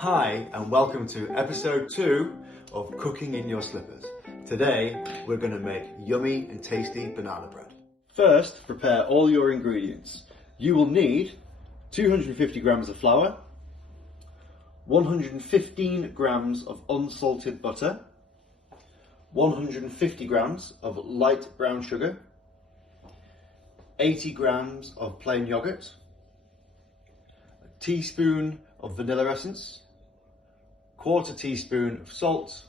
Hi and welcome to episode 2 of Cooking in Your Slippers. Today we're going to make yummy and tasty banana bread. First, prepare all your ingredients. You will need 250 grams of flour, 115 grams of unsalted butter, 150 grams of light brown sugar, 80 grams of plain yogurt, a teaspoon of vanilla essence, quarter teaspoon of salt,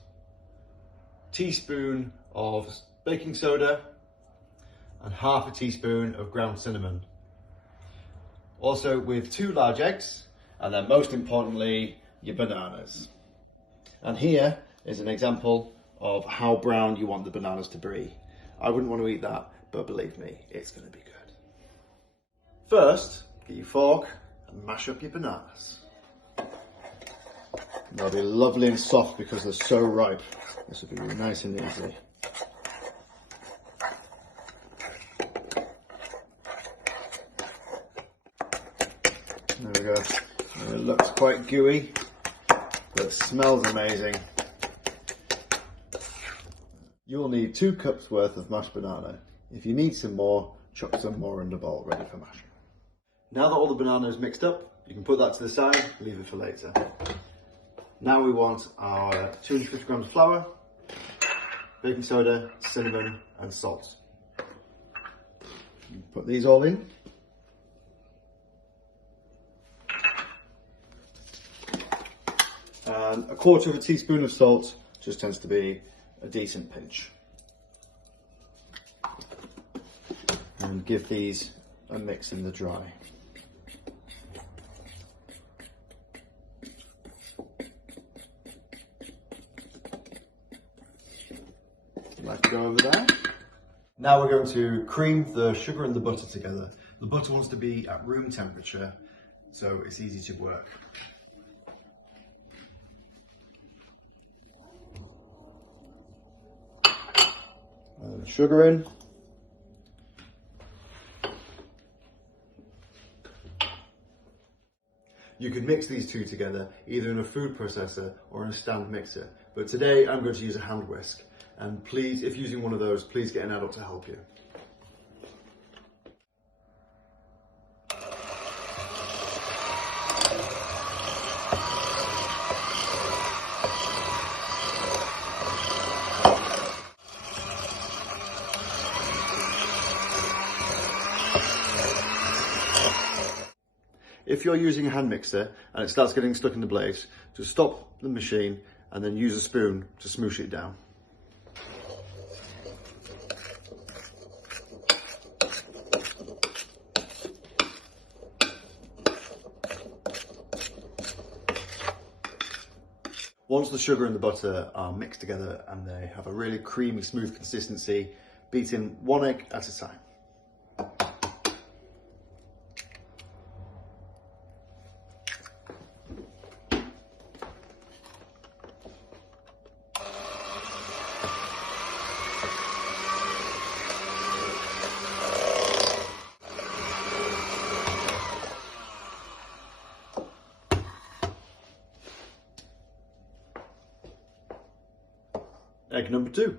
teaspoon of baking soda, and half a teaspoon of ground cinnamon. Also with 2 large eggs, and then most importantly, your bananas. And here is an example of how brown you want the bananas to be. I wouldn't want to eat that, but believe me, it's going to be good. First, get your fork and mash up your bananas. They'll be lovely and soft because they're so ripe. This will be really nice and easy. There we go. It looks quite gooey, but it smells amazing. You'll need 2 cups worth of mashed banana. If you need some more, chuck some more in the bowl ready for mashing. Now that all the banana is mixed up, you can put that to the side, leave it for later. Now we want our 250 grams of flour, baking soda, cinnamon and salt. Put these all in. And a quarter of a teaspoon of salt just tends to be a decent pinch. And give these a mix in the dry. Like to go over there. Now we're going to cream the sugar and the butter together. The butter wants to be at room temperature, so it's easy to work. Sugar in. You can mix these two together either in a food processor or in a stand mixer, but today I'm going to use a hand whisk. And please, if using one of those, please get an adult to help you. If you're using a hand mixer and it starts getting stuck in the blades, just stop the machine and then use a spoon to smoosh it down. Once the sugar and the butter are mixed together and they have a really creamy, smooth consistency, beat in 1 egg at a time. Egg number 2.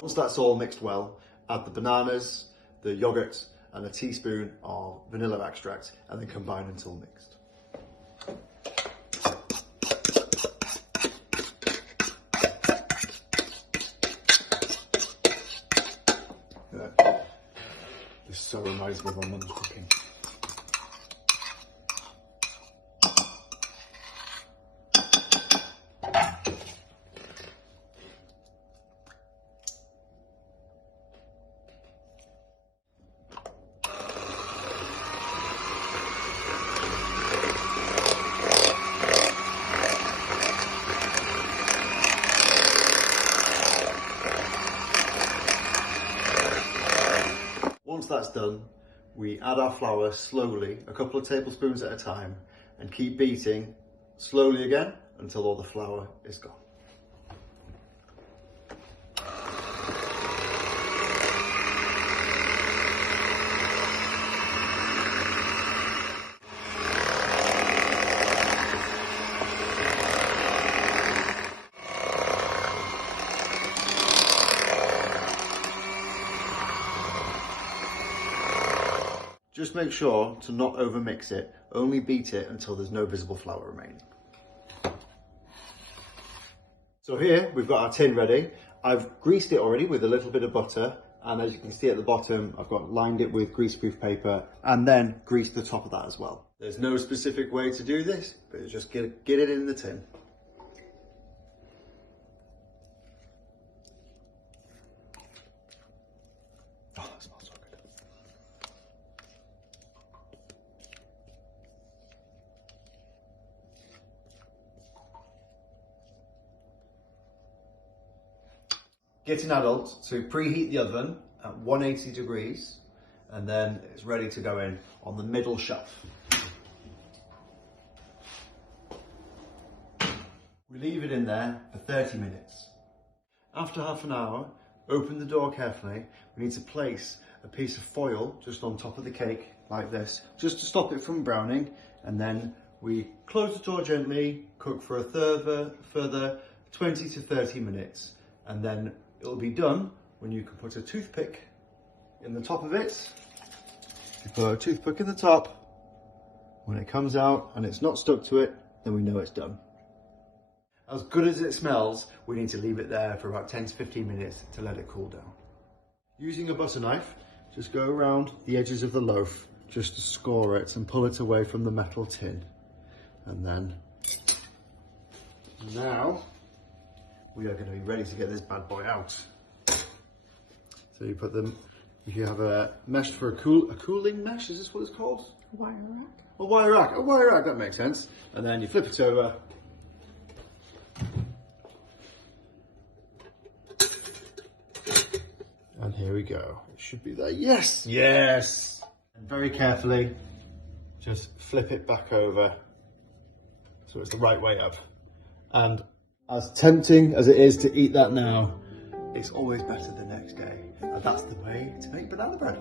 Once that's all mixed well, add the bananas, the yogurt, and a teaspoon of vanilla extract, and then combine until mixed. This so reminds me of my mum's cooking. once that's done, we add our flour slowly, a couple of tablespoons at a time, and keep beating slowly again until all the flour is gone. Just make sure to not overmix it, only beat it until there's no visible flour remaining. So here we've got our tin ready. I've greased it already with a little bit of butter, and as you can see at the bottom, I've lined it with greaseproof paper and then greased the top of that as well. There's no specific way to do this, but just get it in the tin. Oh, that smells so good. Get an adult to preheat the oven at 180 degrees, and then it's ready to go in on the middle shelf. We leave it in there for 30 minutes. After half an hour, open the door carefully. We need to place a piece of foil just on top of the cake like this, just to stop it from browning, and then we close the door gently, cook for a further 20 to 30 minutes, and then it'll be done when you can put a toothpick in the top of it. If you put a toothpick in the top, when it comes out and it's not stuck to it, then we know it's done. As good as it smells, we need to leave it there for about 10 to 15 minutes to let it cool down. Using a butter knife, just go around the edges of the loaf just to score it and pull it away from the metal tin. And then, now, we are going to be ready to get this bad boy out. So you put them, if you have a mesh for a cooling mesh, is this what it's called? A wire rack. A wire rack, that makes sense. And then you flip it over. And here we go. It should be there. Yes! Yes! And very carefully, just flip it back over so it's the right way up. And as tempting as it is to eat that now, it's always better the next day. And that's the way to make banana bread.